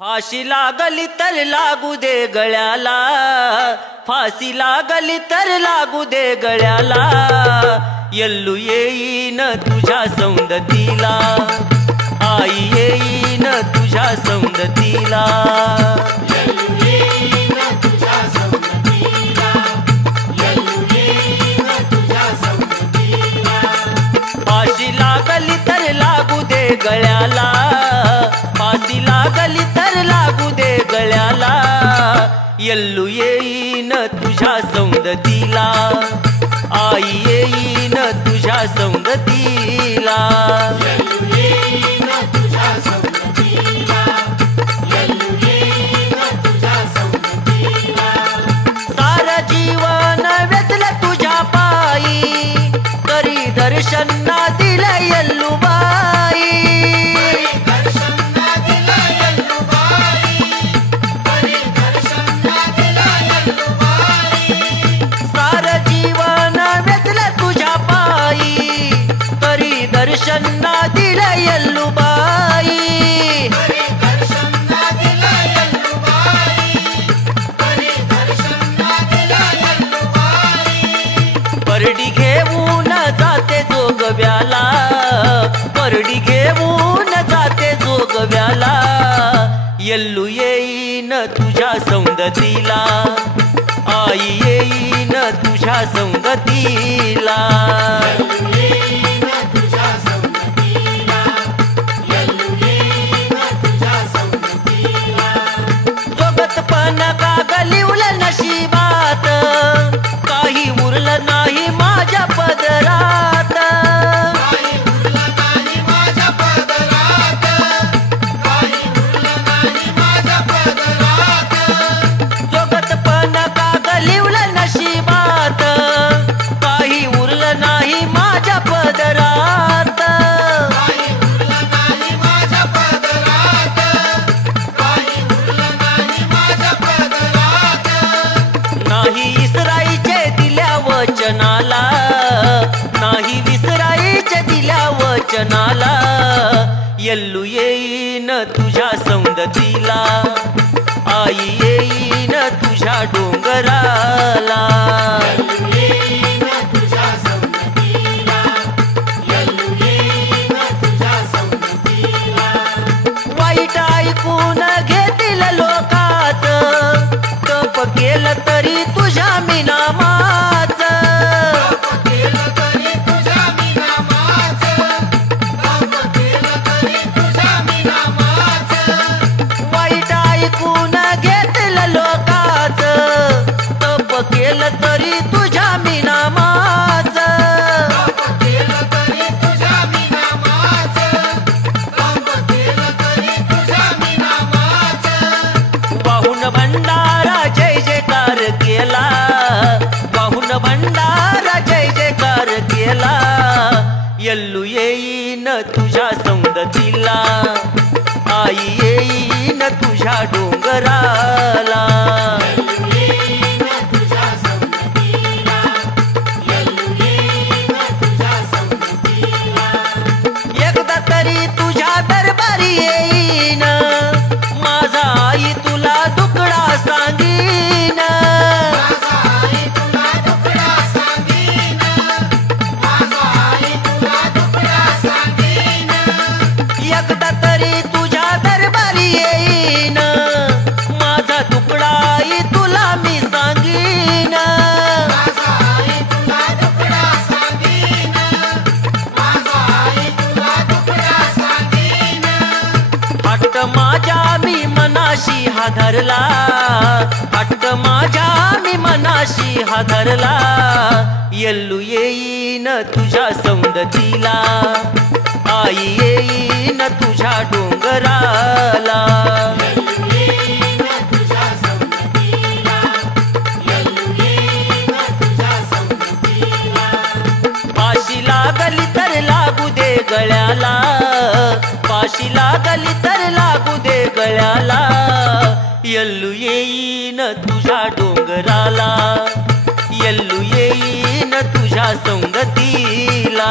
फाशी लागली तर लागू दे गळ्याला, फाशी लागली तर लागू दे गळ्याला, यल्लू येईन तुझ्या सौंदतीला, आई येईन तुझ्या सौंदतीला, यल्लू येईन तुझ्या सौंदतीला, यल्लू येईन तुझ्या सौंदतीला. फाशी लागली तर लागू दे गळ्याला, फाशी लागली तर लागू दे गळ्याला, यल्लू येईन तुझ्या सौंदतीला, आई येईन तुझ्या सौंदतीला, यल्लू येईन तुझ्या सौंदतीला, यल्लू येईन तुझ्या सौंदतीला. सारं जीवन वेचलं तुझ्या पायी, करी दर्शन ना दिलं यल्लूबाई, दर्शना दिलं यल्लूबाई, दर्शना दिलं यल्लूबाई, दर्शना दिलं यल्लूबाई. परडी घेऊन जाते जोगव्याला, परडी घेऊन जाते जोगव्याला, यल्लू येईन तुझ्या सौंदतीला, आई येईन तुझ्या सौंदतीला, पण कागलिवलं नशिबात, काही उरलं नाही माझ्या पदरात, काही उरलं नाही माझ्या पदरात, काही उरलं नाही माझ्या पदरात. जोगत पण कागलिवलं नशिबात, काही उरलं नाही माझ्या पदरात, काही उरलं नाही माझ्या पदरात, काही उरलं नाही माझ्या पदरात. नाही इसराईचे दिल्या वचनाला, नाही विसराईचे दिल्या वचनाला, यल्लू येईन तुझ्या सौंदतीला, आई येईन तुझ्या डोंगराला, यल्लू येईन तुझ्या सौंदतीला, यल्लू येईन तुझ्या सौंदतीला. वाईट ऐकून घेतील लोकाच, तप केलं तरी तुझ्या मीनामाचं, केलं तरी तुझ्या मीनामाचं, केलं तरी तुझ्या मीनामाचं. वाईट ऐकून घेतील लोकाच, तप केलं तरी तुझ्या मीनामाचं, केलं तरी तुझ्या मीनामाचं, केलं तरी तुझ्या मीनामाचं. वाहून भंडारा जय जयकार केला, वाहून भंडारा जय जयकार केला, यल्लू येईन तुझ्या सौंदतीला, आई येईन तुझ्या डोंगराला, यल्लू येईन तुझ्या सौंदतीला, यल्लू येईन तुझ्या सौंदतीला. एकदा तरी तुझ्या दरबारी येईन, माझा आई तुला दुकडा सांगीन, माझा आई तुला दुकडा सांगीन, माझा आई तुला दुकडा सांगीन. एकदा तरी तुझ्या दरबारी येईन, माझा तुकडा आई तुला मी सांगीन, माझा आई तुला दुकडा सांगीन, माझा आई तुला दुकडा सांगीन. हट्ट माझ्या मी मनाशी हा धरला, हट्ट माझ्या मी मनाशी हा धरला, यल्लू येईन तुझ्या सौंदतीला, आई येईन तुझ्या डोंगराला, यल्लू येईन तुझ्या सौंदतीला, यल्लू येईन तुझ्या सौंदतीला. फाशी लागली तर लागू दे गळ्याला, फाशी लागली तर लागू दे गळ्याला, यल्लू येईन तुझ्या डोंगराला, यल्लू येईन तुझ्या सौंदतीला.